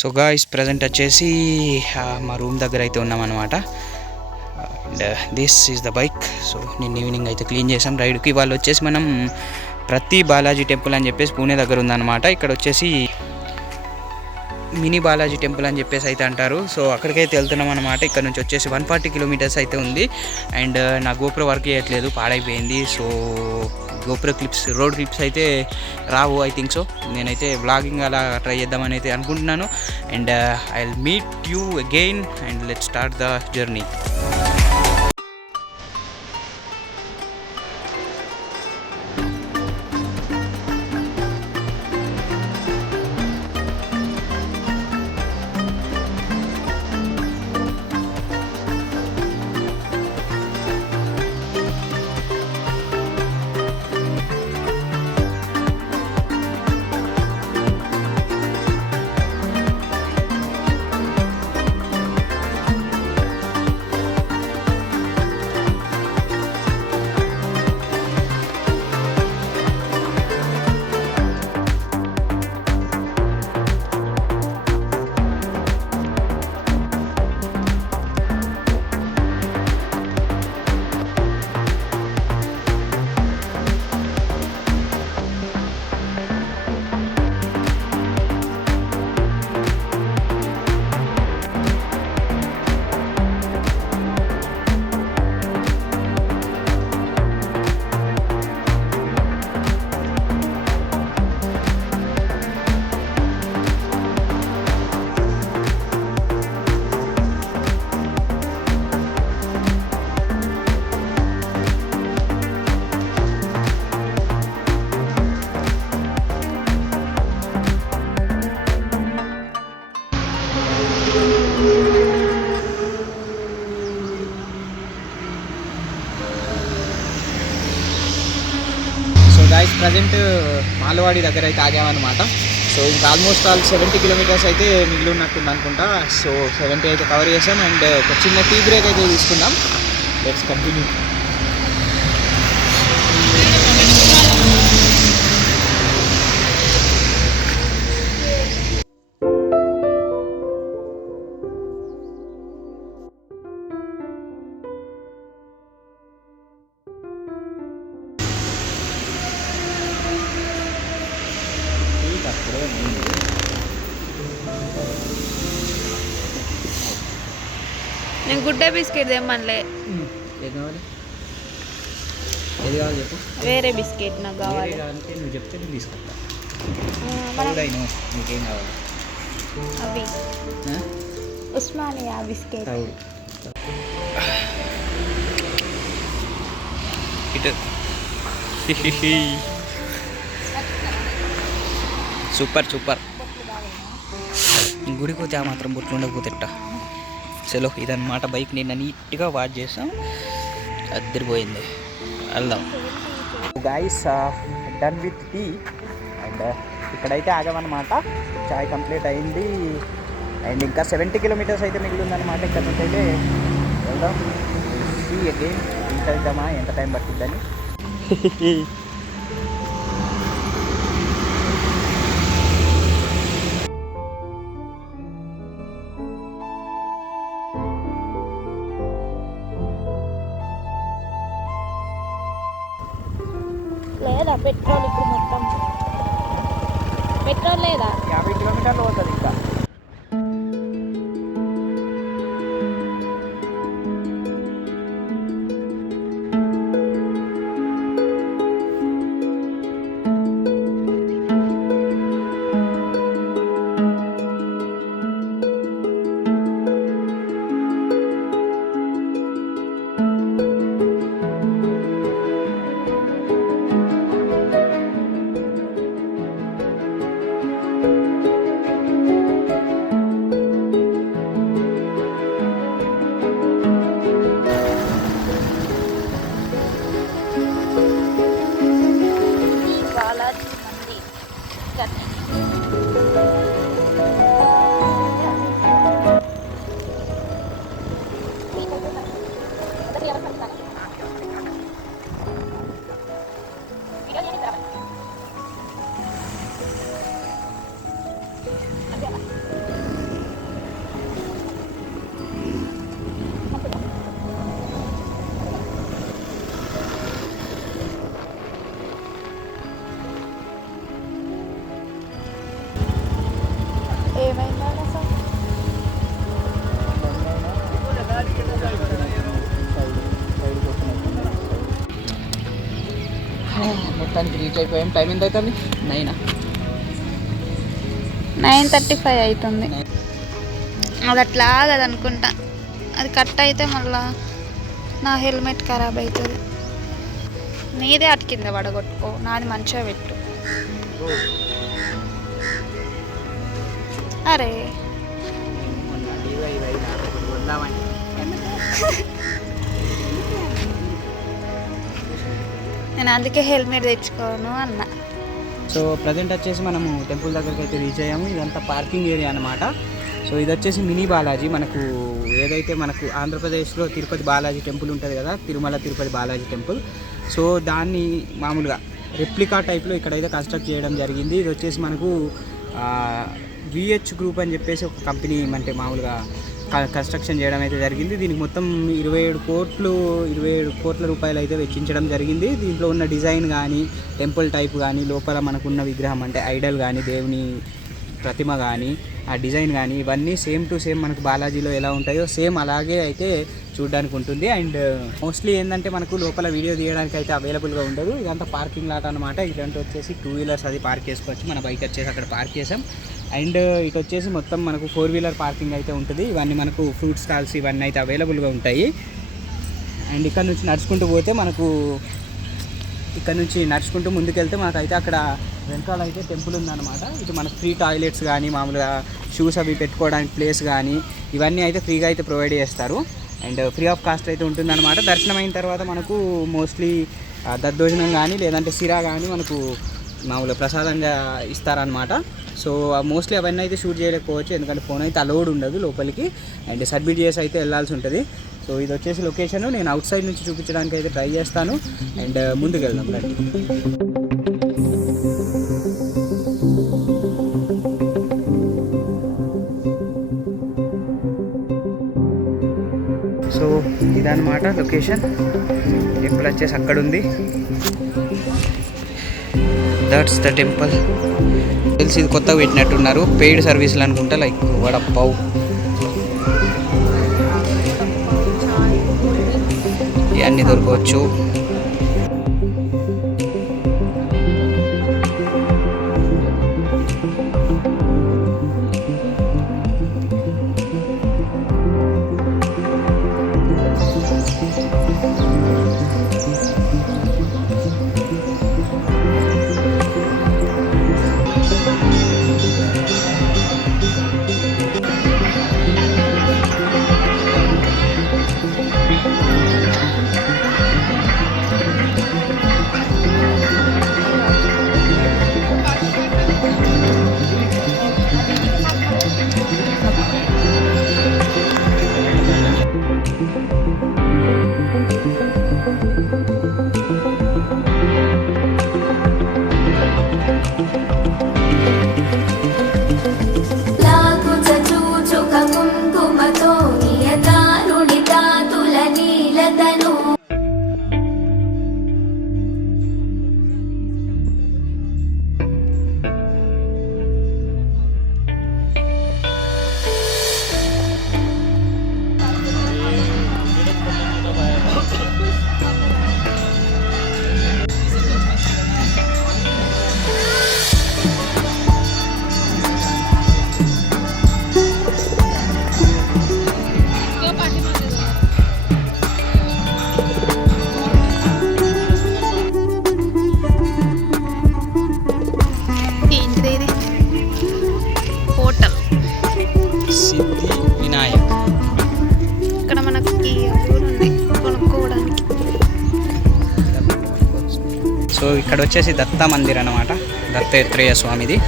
So guys present వచ్చేసి మా room దగ్గర అయితే ఉన్నామన్నమాట. And this is the bike. So నిన్న ఈవినింగ్ అయితే క్లీన్ చేసాం రైడ్కి. వాళ్ళు వచ్చేసి మనం ప్రతి బాలాజీ టెంపుల్ అని చెప్పేసి పూణే దగ్గర ఉందన్నమాట. ఇక్కడ వచ్చేసి మినీ బాలాజీ టెంపుల్ అని చెప్పేసి అయితే అంటారు. సో అక్కడికైతే వెళ్తున్నాం అనమాట. ఇక్కడ నుంచి వచ్చేసి 140 కిలోమీటర్స్ అయితే ఉంది. అండ్ నా గోప్రో వర్క్ చేయట్లేదు, పాడైపోయింది. So GoPro clips, road clips అయితే రావు ఐ థింక్ సో. నేనైతే వ్లాగింగ్ అలా ట్రై చేద్దామని అయితే అనుకుంటున్నాను. And I will meet you again and let's start the journey. Guys present Malavadi దగ్గర అయితే ఆగామన్నమాట. సో ఇంకా ఆల్మోస్ట్ 70 కిలోమీటర్స్ అయితే మిగిలి ఉన్నట్టుంది అనుకుంటా. సో 70 అయితే కవర్ చేసాం. అండ్ ఒక చిన్న టీ బ్రేక్ అయితే తీసుకుందాం. Let's continue. నేను గుడ్డే బిస్కెట్ తెమ్మనిలే. ఏది కావాలి, ఏది కావాలి చెప్పు. వేరే బిస్కెట్ నాకు కావాలి. అంటే నువ్వు చెప్తే నేను తీసుకుంటా. నీకేం కావాలి? అవి ఉస్మానియా బిస్కెట్. ఇటు సూపర్ సూపర్. గుడికి పోతే ఆ మాత్రం బొట్లు ఉండకపోతేట. చలో ఇదన్నమాట బైక్. నిన్న నీట్గా వాష్ చేసాం, అద్దరిపోయింది. వెళ్దాం guys. Done with tea. And ఇక్కడైతే ఆగామన్నమాట. చాయ్ కంప్లీట్ అయింది. అండ్ ఇంకా 70 కిలోమీటర్స్ అయితే మిగిలిందనమాట. ఇక్కడ నుంచి అయితే వెళ్దాం. టీ అగైన్ ఇంత వెళ్దామా, ఎంత టైం పట్టిద్దని. లేదా పెట్రోల్ ఇప్పుడు మొత్తం పెట్రోల్ లేదా 50 కిలోమీటర్లు పోతుంది ఇంకా. ఏమైందా అసలు? మొత్తానికి రీచ్ అయిపోయాం. టైం ఎంత అవుతుంది? 9:35 అవుతుంది. అది అట్లా ఆగదు అనుకుంటా. అది కట్ అయితే మళ్ళా నా హెల్మెట్ ఖరాబ్ అవుతుంది. నీదే అటు పడగొట్టుకో, నాది మంచిగా పెట్టు. అరే నేను అందుకే హెల్మెట్ తెచ్చుకోను అన్నా. సో ప్రజెంట్ వచ్చేసి మనము టెంపుల్ దగ్గరికి అయితే రీచ్ అయ్యాము. ఇదంతా పార్కింగ్ ఏరియా అనమాట. సో ఇది వచ్చేసి మినీ బాలాజీ. మనకు ఏదైతే మనకు ఆంధ్రప్రదేశ్లో తిరుపతి బాలాజీ టెంపుల్ ఉంటుంది కదా, తిరుమల తిరుపతి బాలాజీ టెంపుల్. సో దాన్ని మామూలుగా రెప్లికా టైప్లో ఇక్కడైతే కన్స్ట్రక్ట్ చేయడం జరిగింది. ఇది వచ్చేసి మనకు విహెచ్ గ్రూప్ అని చెప్పేసి ఒక కంపెనీ అంటే మామూలుగా కన్స్ట్రక్షన్ చేయడం అయితే జరిగింది. దీనికి మొత్తం 27 కోట్ల రూపాయలు అయితే వెచ్చించడం జరిగింది. దీంట్లో ఉన్న డిజైన్ కానీ, టెంపుల్ టైప్ కానీ, లోపల మనకున్న విగ్రహం అంటే ఐడల్ కానీ, దేవుని ప్రతిమ కానీ, ఆ డిజైన్ కానీ ఇవన్నీ సేమ్ టు సేమ్ మనకు బాలాజీలో ఎలా ఉంటాయో సేమ్ అలాగే అయితే చూడడానికి ఉంటుంది. అండ్ మోస్ట్లీ ఏంటంటే మనకు లోపల వీడియో తీయడానికి అయితే అవైలబుల్గా ఉండదు. ఇదంతా పార్కింగ్ లాట్ అనమాట. ఇదంతా వచ్చేసి 2 వీలర్స్ అది పార్క్ చేసుకోవచ్చు. మన బైక్ వచ్చేసి అక్కడ పార్క్ చేసాం. అండ్ ఇటు వచ్చేసి మొత్తం మనకు 4 వీలర్ పార్కింగ్ అయితే ఉంటుంది. ఇవన్నీ మనకు ఫ్రూట్ స్టాల్స్ ఇవన్నీ అయితే అవైలబుల్గా ఉంటాయి. అండ్ ఇక్కడ నుంచి నడుచుకుంటూ పోతే మనకు ఇక్కడ నుంచి నడుచుకుంటూ ముందుకెళ్తే మనకైతే అక్కడ వెనకాల అయితే టెంపుల్ ఉందన్నమాట. ఇటు మనకు ఫ్రీ టాయిలెట్స్ కానీ, మామూలుగా షూస్ అవి పెట్టుకోవడానికి ప్లేస్ కానీ ఇవన్నీ అయితే ఫ్రీగా అయితే ప్రొవైడ్ చేస్తారు. అండ్ ఫ్రీ ఆఫ్ కాస్ట్ అయితే ఉంటుందన్నమాట. దర్శనం అయిన తర్వాత మనకు మోస్ట్లీ దద్దోజనం కానీ లేదంటే సిరా కానీ మనకు మామూలుగా ప్రసాదంగా ఇస్తారనమాట. సో మోస్ట్లీ అవన్నీ అయితే షూట్ చేయలేకపోవచ్చు, ఎందుకంటే ఫోన్ అయితే అలౌడ్ ఉండదు లోపలికి. అండ్ సబ్మిట్ చేసి అయితే వెళ్ళాల్సి ఉంటుంది. సో ఇది వచ్చేసి లొకేషన్. నేను అవుట్ సైడ్ నుంచి చూపించడానికి అయితే ట్రై చేస్తాను. అండ్ ముందుకు వెళ్దాం రండి. సో ఇదన్నమాట లొకేషన్. టెంపుల్ వచ్చేసి అక్కడ ఉంది. That's the temple. తెలిసి ఇది కొత్తగా పెట్టినట్టున్నారు. పెయిడ్ సర్వీసులు అనుకుంటా, లైక్ వడపావ్ ఇవన్నీ దొరకవచ్చు. సో ఇక్కడ వచ్చేసి దత్త మందిర్ అన్నమాట, దత్తాత్రేయ స్వామిది.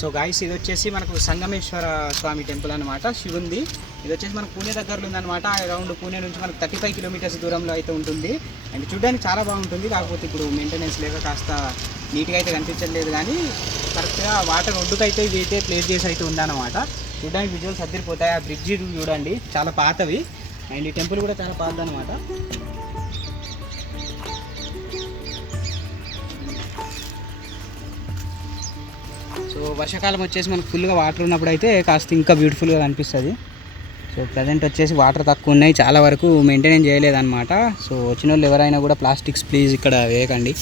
సో గాయస్ ఇది వచ్చేసి మనకు సంగమేశ్వర స్వామి టెంపుల్ అనమాట, శివుంది. ఇది వచ్చేసి మనకు పూణే దగ్గరలో ఉందన్నమాట. అరౌండ్ పూణే నుంచి మనకు 35 కిలోమీటర్స్ దూరంలో అయితే ఉంటుంది. అండ్ చూడడానికి చాలా బాగుంటుంది. కాకపోతే ఇప్పుడు మెయింటెనెన్స్ లేక కాస్త నీట్గా అయితే కనిపించట్లేదు, కానీ కరెక్ట్గా వాటర్ ఒడ్డుకైతే ఇది అయితే ప్లేస్ చేసి అయితే ఉందన్నమాట. చూడడానికి విజువల్స్ అద్దరిపోతాయి. ఆ బ్రిడ్జి చూడండి చాలా పాతవి, అండ్ ఈ టెంపుల్ కూడా చాలా పాతది అనమాట. సో వర్షాకాలం వచ్చేసి మనకు ఫుల్గా వాటర్ ఉన్నప్పుడు అయితే కాస్త ఇంకా బ్యూటిఫుల్గా కనిపిస్తుంది. సో ప్రజెంట్ వచ్చేసి వాటర్ తక్కువ ఉన్నాయి, చాలా వరకు మెయింటైన్ చేయలేదన్నమాట. సో వచ్చిన వాళ్ళు ఎవరైనా కూడా ప్లాస్టిక్స్ ప్లీజ్ ఇక్కడ వేయకండి.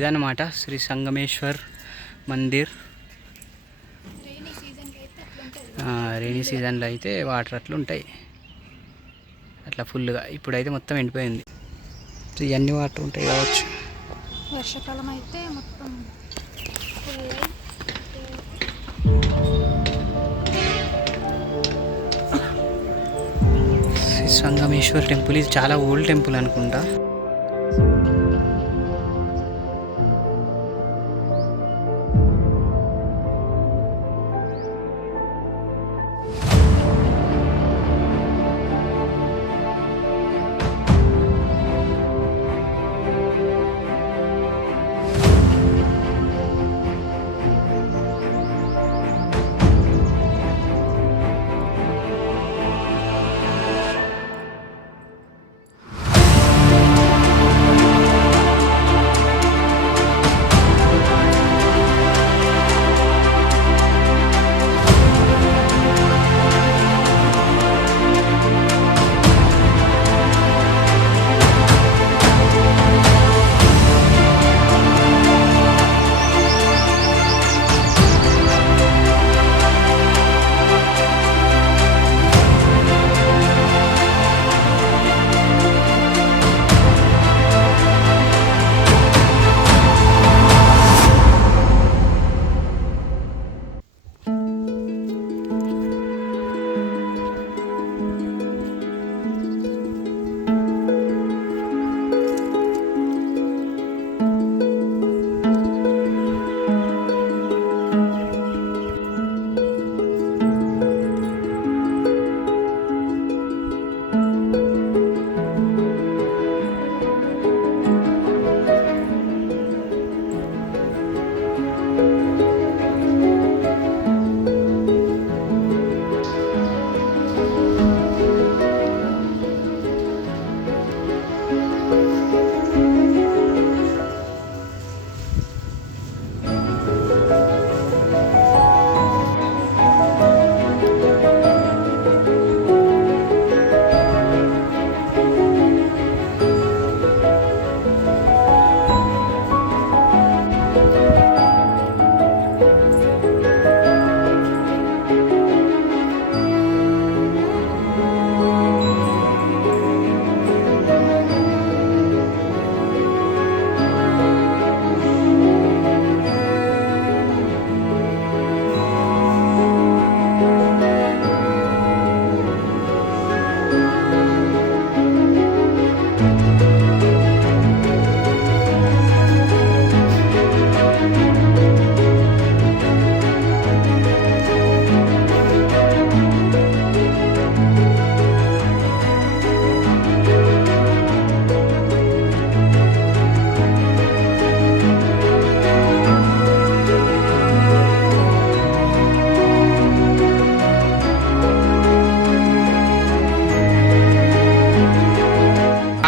ఇదన్నమాట శ్రీ సంగమేశ్వర్ మందిర్. రైనీ సీజన్లో అయితే వాటర్ అట్లా ఉంటాయి, అట్లా ఫుల్గా. ఇప్పుడైతే మొత్తం ఎండిపోయింది. ఇవన్నీ వాటర్ ఉంటాయి కావచ్చు. వర్షాకాలం అయితే మొత్తం శ్రీ సంగమేశ్వర్ టెంపుల్ ఇది చాలా ఓల్డ్ టెంపుల్ అనుకుంటా.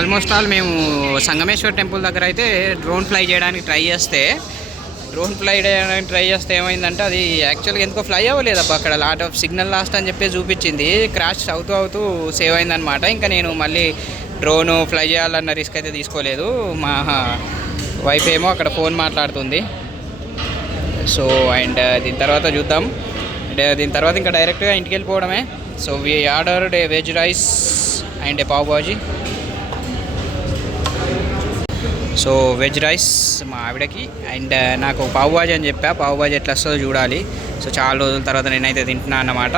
ఆల్మోస్ట్ ఆల్ మేము సంగమేశ్వర్ టెంపుల్ దగ్గర అయితే డ్రోన్ ఫ్లై చేయడానికి ట్రై చేస్తే ఏమైందంటే అది యాక్చువల్గా ఎందుకో ఫ్లై అవ్వలేదబ్బా. అక్కడ లాట్ ఆఫ్ సిగ్నల్ లాస్ట్ అని చెప్పి చూపించింది. క్రాష్ అవుతూ సేవ్ అయిందనమాట. ఇంకా నేను మళ్ళీ డ్రోను ఫ్లై చేయాలన్న రిస్క్ అయితే తీసుకోలేదు. మా వైఫ్ ఏమో అక్కడ ఫోన్ మాట్లాడుతుంది. సో అండ్ దీని తర్వాత చూద్దాం. దీని తర్వాత ఇంకా డైరెక్ట్గా ఇంటికి వెళ్ళిపోవడమే. So we ordered a veg rice and a pav bhaji. So veg rice మా ఆవిడకి అండ్ నాకు పావు బాజీ అని చెప్పా. పావు బాజీ ఎట్లా వస్తుందో చూడాలి. సో చాలా రోజుల తర్వాత నేనైతే తింటున్నాను అన్నమాట.